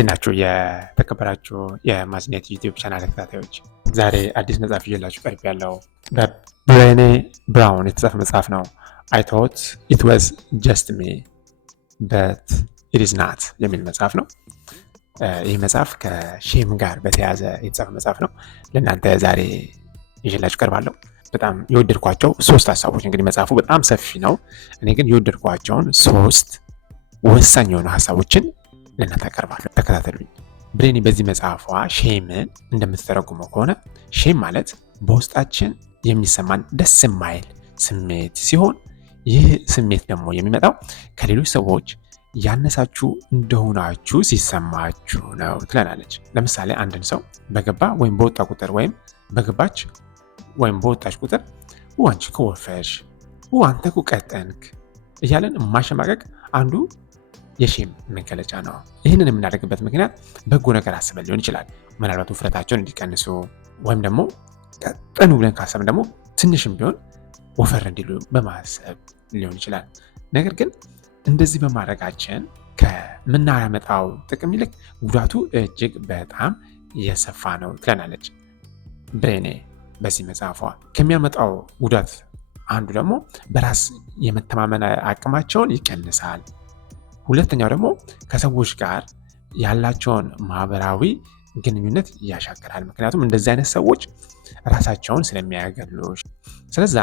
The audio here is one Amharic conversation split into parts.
እንዴት ናችሁ የተከበራችሁ የማዝኔት ዩቲዩብ ቻናል ተከታታዮች? ዛሬ አዲስ መጽሐፍ ይዤላችሁ ቀርብ ያለው በብሬኔ ብራውን የተጻፈ መጽሐፍ ነው። I thought it was just me but it is not የሚል መጽሐፍ ነው። ይህ መጽሐፍ ከሼም ጋር በተያያዘ የተጻፈ መጽሐፍ ነው። ለእናንተ ዛሬ ይዤላችሁ ቀርባለሁ። በጣም የወደድኳቸው 3 ሀሳቦች፣ እንግዲህ መጽሐፉ በጣም ሰፊ ነው። እኔ ግን የወደድኳቸውን 3 ወሳኝ የሆኑ ሀሳቦችን ለእናንተ አቀርባለሁ። ተከታተሉኝ። ብሬኒ በዚህ መጽሐፏ ሼምን እንደምትተረጉመው ከሆነ ሼም ማለት በውስጣችን የሚሰማን ደስ የማይል ስሜት ሲሆን ይህ ስሜት ደግሞ የሚመጣው ከሌሎች ሰዎች ያነሳችሁ እንደሆናችሁ ሲሰማችሁ ነው ትለናለች። ለምሳሌ አንድን ሰው በገባ ወይም በወጣ ቁጥር ወይም በገባች ወይም በወጣች ቁጥር አንቺ እኮ ወፈርሽ፣ አንተ እኮ ቀጠንክ እያለን ማሸማቀቅ አንዱ የሼም መገለጫ ነው። ይህንን የምናደርግበት ምክንያት በጎ ነገር አስበን ሊሆን ይችላል። ምናልባት ውፍረታቸውን እንዲቀንሱ ወይም ደግሞ ቀጠኑ ብለን ካሰብን ደግሞ ትንሽም ቢሆን ወፈር እንዲሉ በማሰብ ሊሆን ይችላል። ነገር ግን እንደዚህ በማድረጋችን ከምናመጣው ጥቅም ይልቅ ጉዳቱ እጅግ በጣም የሰፋ ነው ትለናለች ብሬኔ በዚህ መጽሐፏ። ከሚያመጣው ጉዳት አንዱ ደግሞ በራስ የመተማመን አቅማቸውን ይቀንሳል። ሁለተኛው ደግሞ ከሰዎች ጋር ያላቸውን ማህበራዊ ግንኙነት ያሻክራል። ምክንያቱም እንደዚህ አይነት ሰዎች ራሳቸውን ስለሚያገሉ። ስለዛ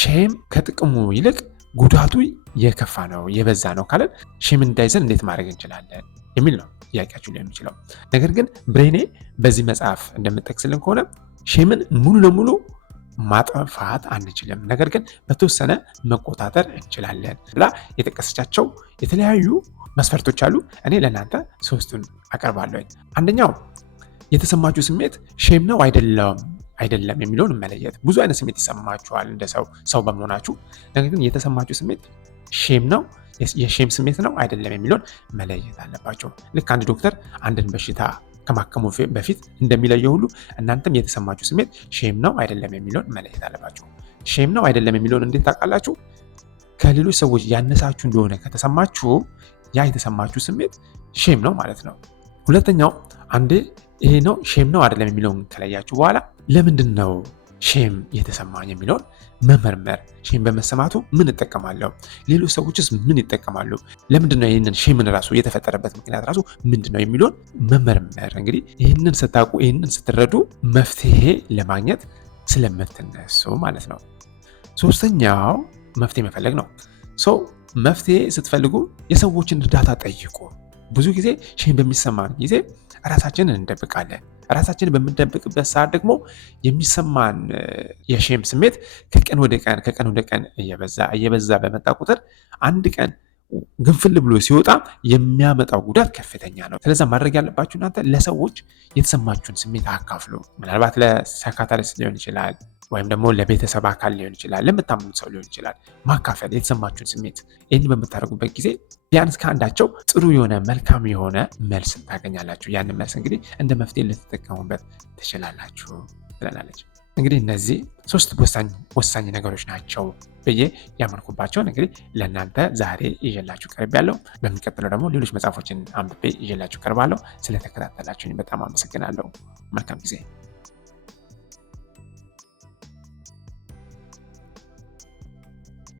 ሼም ከጥቅሙ ይልቅ ጉዳቱ የከፋ ነው የበዛ ነው ካለን ሼም እንዳይዘን እንዴት ማድረግ እንችላለን የሚል ነው ጥያቄያችሁ ሊሆን የሚችለው። ነገር ግን ብሬኔ በዚህ መጽሐፍ እንደምጠቅስልን ከሆነ ሼምን ሙሉ ለሙሉ ማጥፋት አንችልም፣ ነገር ግን በተወሰነ መቆጣጠር እንችላለን ብላ የጠቀሰቻቸው የተለያዩ መስፈርቶች አሉ። እኔ ለእናንተ 3ቱን አቀርባለሁ። አንደኛው የተሰማችሁ ስሜት ሼም ነው አይደለም የሚለውን መለየት። ብዙ አይነት ስሜት ይሰማችኋል እንደ ሰው በመሆናችሁ። ነገር ግን የተሰማችሁ ስሜት ሼም ነው የሼም ስሜት ነው አይደለም የሚለውን መለየት አለባቸው። ልክ አንድ ዶክተር አንድን በሽታ ከማከሙ በፊት እንደሚለየው ሁሉ እናንተም የተሰማችሁ ስሜት ሼም ነው አይደለም የሚለውን መለየት አለባችሁ። ሼም ነው አይደለም የሚለውን እንዴት ታውቃላችሁ? ከሌሎች ሰዎች ያነሳችሁ እንደሆነ ከተሰማችሁ ያ የተሰማችሁ ስሜት ሼም ነው ማለት ነው። ሁለተኛው አንዴ ይሄ ነው ሼም ነው አይደለም የሚለውን ከለያችሁ በኋላ ለምንድን ነው ሼም የተሰማኝ የሚለውን መመርመር። ሼም በመሰማቱ ምን እጠቀማለሁ? ሌሎች ሰዎችስ ምን ይጠቀማሉ? ለምንድን ነው ይህንን ሼምን ራሱ የተፈጠረበት ምክንያት ራሱ ምንድን ነው የሚለውን መመርመር። እንግዲህ ይህንን ስታውቁ፣ ይህንን ስትረዱ መፍትሄ ለማግኘት ስለምትነሱ ማለት ነው። 3ኛው መፍትሄ መፈለግ ነው። መፍትሄ ስትፈልጉ የሰዎችን እርዳታ ጠይቁ። ብዙ ጊዜ ሼም በሚሰማን ጊዜ ራሳችንን እንደብቃለን። ራሳችንን በምንደብቅበት ሰዓት ደግሞ የሚሰማን የሼም ስሜት ከቀን ወደ ቀን እየበዛ በመጣ ቁጥር አንድ ቀን ግንፍል ብሎ ሲወጣ የሚያመጣው ጉዳት ከፍተኛ ነው። ስለዚህ ማድረግ ያለባችሁ እናንተ ለሰዎች የተሰማችሁን ስሜት አካፍሉ። ምናልባት ለሳይካትሪስት ሊሆን ይችላል፣ ወይም ደግሞ ለቤተሰብ አካል ሊሆን ይችላል፣ ለምታምኑት ሰው ሊሆን ይችላል። ማካፈል የተሰማችሁን ስሜት። ይህን በምታደርጉበት ጊዜ ቢያንስ ከአንዳቸው ጥሩ የሆነ መልካም የሆነ መልስ ታገኛላችሁ። ያንን መልስ እንግዲህ እንደ መፍትሄ ልትጠቀሙበት ትችላላችሁ ትለናለች። እንግዲህ እነዚህ 3 ወሳኝ ነገሮች ናቸው ብዬ ያመንኩባቸውን እንግዲህ ለእናንተ ዛሬ ይዤላችሁ ቀርብ ያለው። በሚቀጥለው ደግሞ ሌሎች መጽሐፎችን አንብቤ ይዤላችሁ ቀርባለሁ። ስለተከታተላችሁኝ በጣም አመሰግናለሁ። መልካም ጊዜ